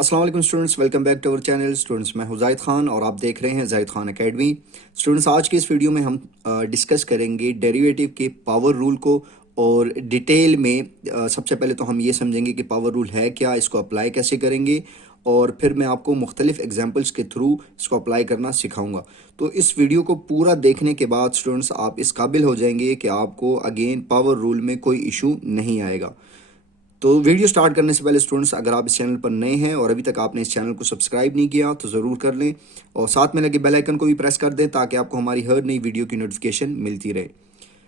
अस्सलाम वालेकुम students, welcome back to our channel. Students, मैं हूं जाहिद खान और आप देख रहे हैं जाहिद खान एकेडमी। स्टूडेंट्स, आज के इस वीडियो में हम डिस्कस करेंगे डेरिवेटिव के पावर रूल को और डिटेल में। सबसे पहले तो हम ये समझेंगे कि पावर रूल है क्या, इसको अप्लाई कैसे करेंगे, और फिर मैं आपको मुख्तलिफ एग्जांपल्स के थ्रू इसको अप्लाई करना सिखाऊंगा। तो इस वीडियो को पूरा देखने के बाद स्टूडेंट्स आप इस काबिल हो जाएंगे कि आपको अगेन पावर रूल में कोई इशू नहीं आएगा। तो वीडियो स्टार्ट करने से पहले स्टूडेंट्स, अगर आप इस चैनल पर नए हैं और अभी तक आपने इस चैनल को सब्सक्राइब नहीं किया तो ज़रूर कर लें और साथ में लगे बेल आइकन को भी प्रेस कर दें ताकि आपको हमारी हर नई वीडियो की नोटिफिकेशन मिलती रहे।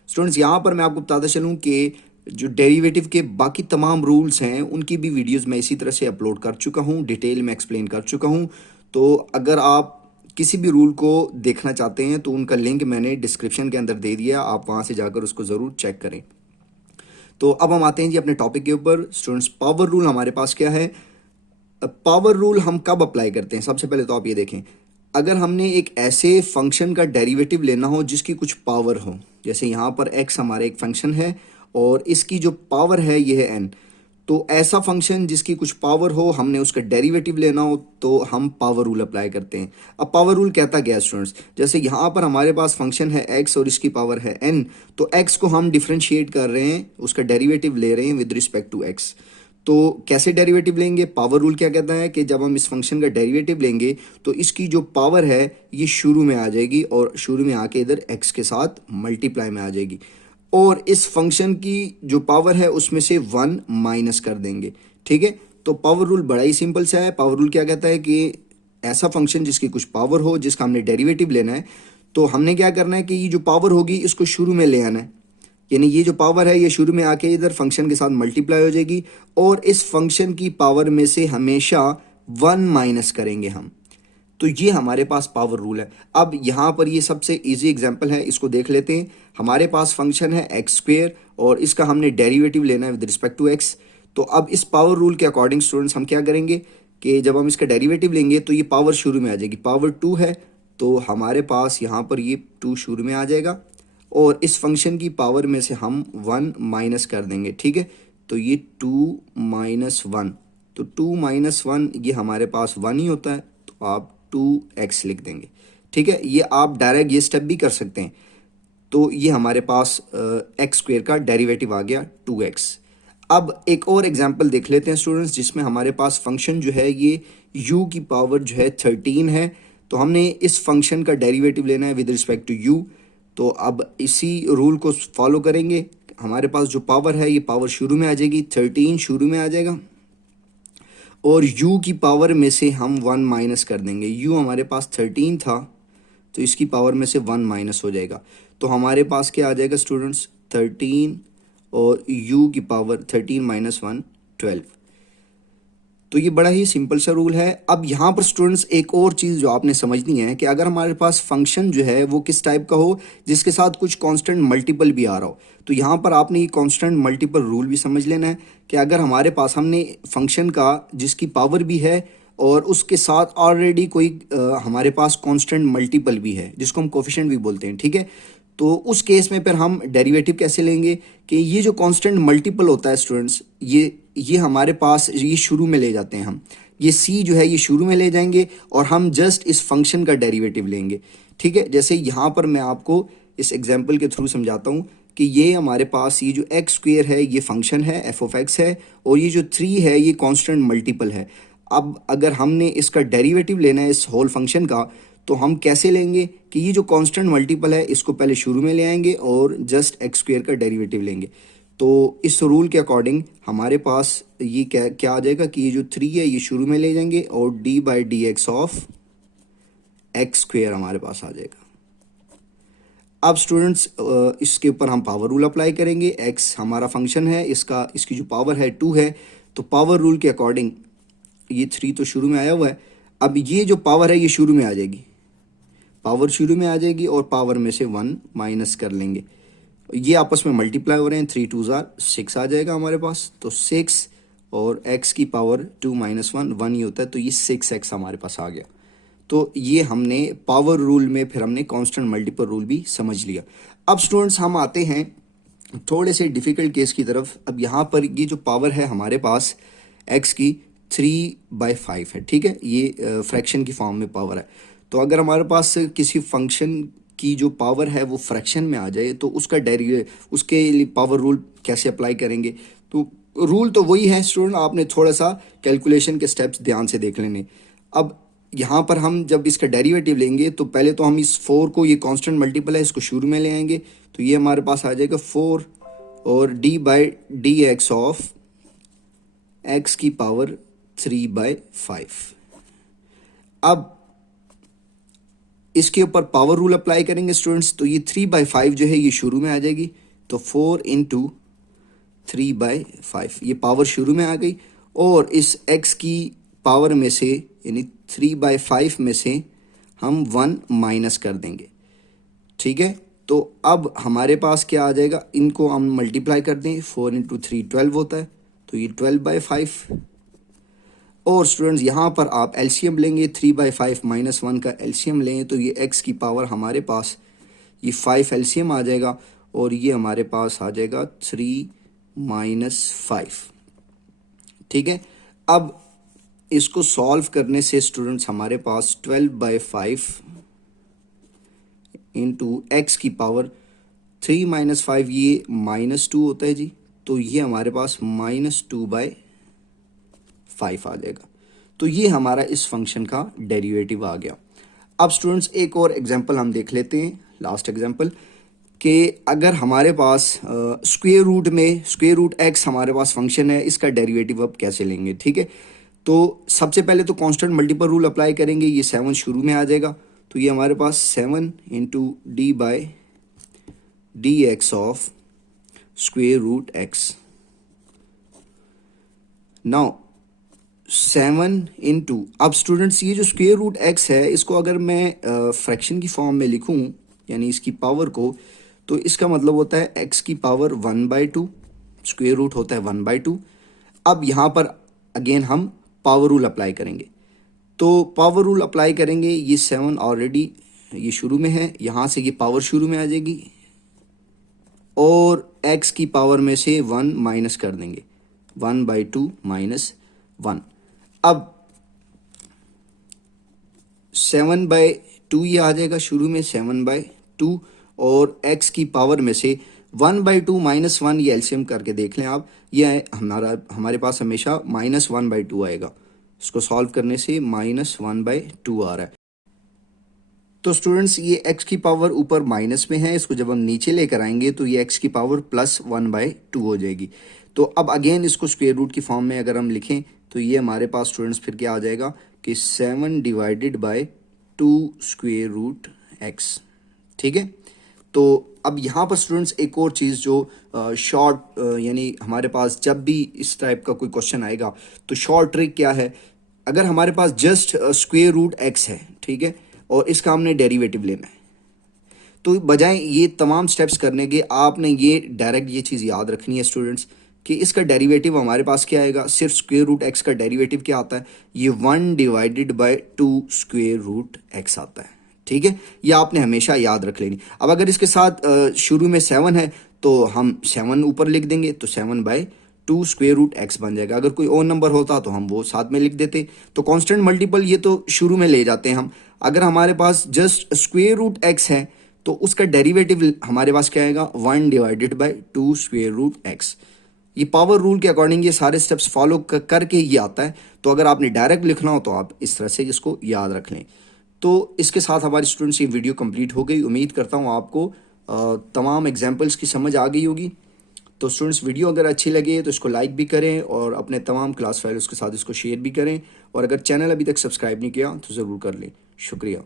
स्टूडेंट्स, यहाँ पर मैं आपको बताता चलूँ कि जो डेरिवेटिव के बाकी तमाम रूल्स हैं उनकी भी वीडियोज़ मैं इसी तरह से अपलोड कर चुका हूँ, डिटेल में एक्सप्लेन कर चुका हूँ। तो अगर आप किसी भी रूल को देखना चाहते हैं तो उनका लिंक मैंने डिस्क्रिप्शन के अंदर दे दिया, आप वहाँ से जाकर उसको ज़रूर चेक करें। तो अब हम आते हैं जी अपने टॉपिक के ऊपर। स्टूडेंट्स, पावर रूल हमारे पास क्या है? पावर रूल हम कब अप्लाई करते हैं? सबसे पहले तो आप ये देखें, अगर हमने एक ऐसे फंक्शन का डेरिवेटिव लेना हो जिसकी कुछ पावर हो, जैसे यहाँ पर x हमारा एक फंक्शन है और इसकी जो पावर है ये है n, तो ऐसा फंक्शन जिसकी कुछ पावर हो, हमने उसका डेरिवेटिव लेना हो तो हम पावर रूल अप्लाई करते हैं। अब पावर रूल कहता क्या है स्टूडेंट्स? जैसे यहाँ पर हमारे पास फंक्शन है x और इसकी पावर है n, तो x को हम डिफ्रेंशिएट कर रहे हैं, उसका डेरिवेटिव ले रहे हैं विद रिस्पेक्ट टू x। तो कैसे डेरिवेटिव लेंगे? पावर रूल क्या कहता है कि जब हम इस फंक्शन का डेरिवेटिव लेंगे तो इसकी जो पावर है ये शुरू में आ जाएगी और शुरू में आके इधर x के साथ मल्टीप्लाई में आ जाएगी, और इस फंक्शन की जो पावर है उसमें से 1 माइनस कर देंगे। ठीक है, तो पावर रूल बड़ा ही सिंपल सा है। पावर रूल क्या कहता है कि ऐसा फंक्शन जिसकी कुछ पावर हो, जिसका हमने डेरिवेटिव लेना है, तो हमने क्या करना है कि ये जो पावर होगी इसको शुरू में ले आना है, यानी ये जो पावर है ये शुरू में आके इधर फंक्शन के साथ मल्टीप्लाई हो जाएगी और इस फंक्शन की पावर में से हमेशा 1 माइनस करेंगे हम। तो ये हमारे पास पावर रूल है। अब यहाँ पर ये सबसे इजी एग्जांपल है, इसको देख लेते हैं। हमारे पास फंक्शन है एक्स स्क्वेयर और इसका हमने डेरिवेटिव लेना है विद रिस्पेक्ट टू एक्स। तो अब इस पावर रूल के अकॉर्डिंग स्टूडेंट्स हम क्या करेंगे कि जब हम इसका डेरिवेटिव लेंगे तो ये पावर शुरू में आ जाएगी। पावर 2 है तो हमारे पास यहाँ पर ये 2 शुरू में आ जाएगा और इस फंक्शन की पावर में से हम 1 माइनस कर देंगे। ठीक है, तो ये 2 माइनस 1, तो 2 माइनस 1 ये हमारे पास 1 ही होता है, तो आप 2x लिख देंगे। ठीक है, ये आप डायरेक्ट ये स्टेप भी कर सकते हैं। तो ये हमारे पास एक्स स्क्वेयर का डेरिवेटिव आ गया 2x। अब एक और एग्जांपल देख लेते हैं स्टूडेंट्स, जिसमें हमारे पास फंक्शन जो है ये u की पावर जो है 13 है, तो हमने इस फंक्शन का डेरिवेटिव लेना है विद रिस्पेक्ट टू u। तो अब इसी रूल को फॉलो करेंगे। हमारे पास जो पावर है ये पावर शुरू में आ जाएगी, 13 शुरू में आ जाएगा और u की पावर में से हम 1 माइनस कर देंगे। u हमारे पास 13 था तो इसकी पावर में से 1 माइनस हो जाएगा, तो हमारे पास क्या आ जाएगा स्टूडेंट्स? 13 और u की पावर 13 माइनस 1 12। तो ये बड़ा ही सिंपल सा रूल है। अब यहाँ पर स्टूडेंट्स एक और चीज़ जो आपने समझनी है कि अगर हमारे पास फंक्शन जो है वो किस टाइप का हो, जिसके साथ कुछ कांस्टेंट मल्टीपल भी आ रहा हो, तो यहाँ पर आपने ये कांस्टेंट मल्टीपल रूल भी समझ लेना है कि अगर हमारे पास हमने फंक्शन का जिसकी पावर भी है और उसके साथ ऑलरेडी कोई हमारे पास कांस्टेंट मल्टीपल भी है जिसको हम कोफिशिएंट भी बोलते हैं। ठीक है, तो उस केस में फिर हम डेरिवेटिव कैसे लेंगे कि ये जो कांस्टेंट मल्टीपल होता है स्टूडेंट्स, ये हमारे पास ये शुरू में ले जाते हैं हम, ये c जो है ये शुरू में ले जाएंगे और हम जस्ट इस फंक्शन का डेरिवेटिव लेंगे। ठीक है, जैसे यहाँ पर मैं आपको इस एग्जांपल के थ्रू समझाता हूँ कि ये हमारे पास ये जो एक्स स्क्वेयर है ये फंक्शन है, एफ ऑफ एक्स है, और ये जो 3 है ये कांस्टेंट मल्टीपल है। अब अगर हमने इसका डेरिवेटिव लेना है इस होल फंक्शन का, तो हम कैसे लेंगे कि ये जो कांस्टेंट मल्टीपल है इसको पहले शुरू में ले आएंगे और जस्ट एक्स स्क्वेयर का डेरिवेटिव लेंगे। तो इस रूल के अकॉर्डिंग हमारे पास ये क्या क्या आ जाएगा कि ये जो 3 है ये शुरू में ले जाएंगे और D by D x of x square हमारे पास आ जाएगा। अब स्टूडेंट्स इसके ऊपर हम पावर रूल अप्लाई करेंगे। x हमारा फंक्शन है, इसकी जो पावर है 2 है, तो पावर रूल के अकॉर्डिंग ये 3 तो शुरू में आया हुआ है, अब ये जो पावर है ये शुरू में आ जाएगी, पावर शुरू में आ जाएगी और पावर में से 1 माइनस कर लेंगे। ये आपस में मल्टीप्लाई हो रहे हैं, 3 2 6 आ जाएगा हमारे पास, तो 6 और x की पावर 2 माइनस 1 1 ही होता है, तो ये 6x हमारे पास आ गया। तो ये हमने पावर रूल में फिर हमने कांस्टेंट मल्टीपल रूल भी समझ लिया। अब स्टूडेंट्स हम आते हैं थोड़े से डिफ़िकल्ट केस की तरफ। अब यहाँ पर ये जो पावर है हमारे पास x की 3/5 है, ठीक है। ये फ्रैक्शन की फॉर्म में पावर है। तो अगर हमारे पास किसी फंक्शन की जो पावर है वो फ्रैक्शन में आ जाए तो उसके लिए पावर रूल कैसे अप्लाई करेंगे। तो रूल तो वही है स्टूडेंट, आपने थोड़ा सा कैलकुलेशन के स्टेप्स ध्यान से देख लेने। अब यहाँ पर हम जब इसका डेरिवेटिव लेंगे तो पहले तो हम इस 4 को, ये कांस्टेंट मल्टीपल है, इसको शुरू में ले आएंगे। तो ये हमारे पास आ जाएगा 4 और d/dx ऑफ x की पावर 3/5। अब इसके ऊपर पावर रूल अप्लाई करेंगे स्टूडेंट्स। तो ये 3/5 जो है ये शुरू में आ जाएगी। तो 4 इंटू 3/5 ये पावर शुरू में आ गई। और इस x की पावर में से यानी 3/5 में से हम 1 माइनस कर देंगे, ठीक है। तो अब हमारे पास क्या आ जाएगा, इनको हम मल्टीप्लाई कर दें। 4 इंटू 3 12 होता है, तो ये 12/5। और स्टूडेंट्स यहाँ पर आप एलसीएम लेंगे, 3/5 माइनस 1 का एलसीएम लें तो ये x की पावर हमारे पास ये 5 एलसीएम आ जाएगा और ये हमारे पास आ जाएगा 3 माइनस 5, ठीक है। अब इसको सॉल्व करने से स्टूडेंट्स हमारे पास 12/5 इंटू एक्स की पावर 3 माइनस 5 ये -2 होता है जी। तो ये हमारे पास -2/5 आ जाएगा। तो ये हमारा इस फंक्शन का डेरिवेटिव आ गया। अब स्टूडेंट्स एक और एग्जांपल हम देख लेते हैं, लास्ट एग्जांपल, कि अगर हमारे पास स्क्वायर रूट एक्स हमारे पास फंक्शन है, इसका डेरिवेटिव अब कैसे लेंगे, ठीक है। तो सबसे पहले तो कांस्टेंट मल्टीपल रूल अप्लाई करेंगे। ये 7 शुरू में आ जाएगा। तो ये हमारे पास 7 into d/dx of square root x. Now 7 into, अब स्टूडेंट्स ये जो स्क्वायर रूट एक्स है इसको अगर मैं फ्रैक्शन की फॉर्म में लिखूं यानी इसकी पावर को, तो इसका मतलब होता है x की पावर 1/2, स्क्वायर रूट होता है 1/2। अब यहाँ पर अगेन हम पावर रूल अप्लाई करेंगे। तो पावर रूल अप्लाई करेंगे, ये 7 ऑलरेडी ये शुरू में है, यहाँ से ये पावर शुरू में आ जाएगी और x की पावर में से 1 माइनस कर देंगे, 1/2 माइनस 1। अब 7/2 ये आ जाएगा शुरू में, 7/2 और x की पावर में से 1/2 माइनस 1, ये एलसीएम करके देख लें आप, ये हमारे पास हमेशा -1/2 आएगा। इसको सॉल्व करने से -1/2 आ रहा है। तो स्टूडेंट्स ये x की पावर ऊपर माइनस में है, इसको जब हम नीचे लेकर आएंगे तो ये x की पावर +1/2 हो जाएगी। तो अब अगेन इसको स्क्वायर रूट की फॉर्म में अगर हम लिखें तो ये हमारे पास स्टूडेंट्स फिर क्या आ जाएगा कि 7/2 स्क्वायर रूट x, ठीक है। तो अब यहाँ पर स्टूडेंट्स एक और चीज़ जो शॉर्ट यानी हमारे पास जब भी इस टाइप का कोई क्वेश्चन आएगा तो शॉर्ट ट्रिक क्या है, अगर हमारे पास जस्ट स्क्वायर रूट x है, ठीक है, और इसका हमने डेरिवेटिव लेना है, तो बजाय ये तमाम स्टेप्स करने के आपने ये डायरेक्ट ये चीज़ याद रखनी है स्टूडेंट्स कि इसका डेरिवेटिव हमारे पास क्या आएगा, सिर्फ स्क्वायर रूट x का डेरिवेटिव क्या आता है, ये 1/2 स्क्वायर रूट x आता है, ठीक है। ये आपने हमेशा याद रख लेनी। अब अगर इसके साथ शुरू में 7 है तो हम 7 ऊपर लिख देंगे, तो 7/2 स्क्वायर रूट x बन जाएगा। अगर कोई और नंबर होता तो हम वो साथ में लिख देते। तो कांस्टेंट मल्टीपल ये तो शुरू में ले जाते हैं हम। अगर हमारे पास जस्ट स्क्वायर रूट x है तो उसका डेरिवेटिव हमारे पास क्या आएगा, 1/2 स्क्वायर रूट x। ये पावर रूल के अकॉर्डिंग ये सारे स्टेप्स फॉलो करके ये आता है। तो अगर आपने डायरेक्ट लिखना हो तो आप इस तरह से इसको याद रख लें। तो इसके साथ हमारी स्टूडेंट्स ये वीडियो कंप्लीट हो गई। उम्मीद करता हूँ आपको तमाम एग्जांपल्स की समझ आ गई होगी। तो स्टूडेंट्स वीडियो अगर अच्छी लगे तो इसको लाइक भी करें और अपने तमाम क्लास फेलोज़ के साथ इसको शेयर भी करें। और अगर चैनल अभी तक सब्सक्राइब नहीं किया तो ज़रूर कर लें। शुक्रिया।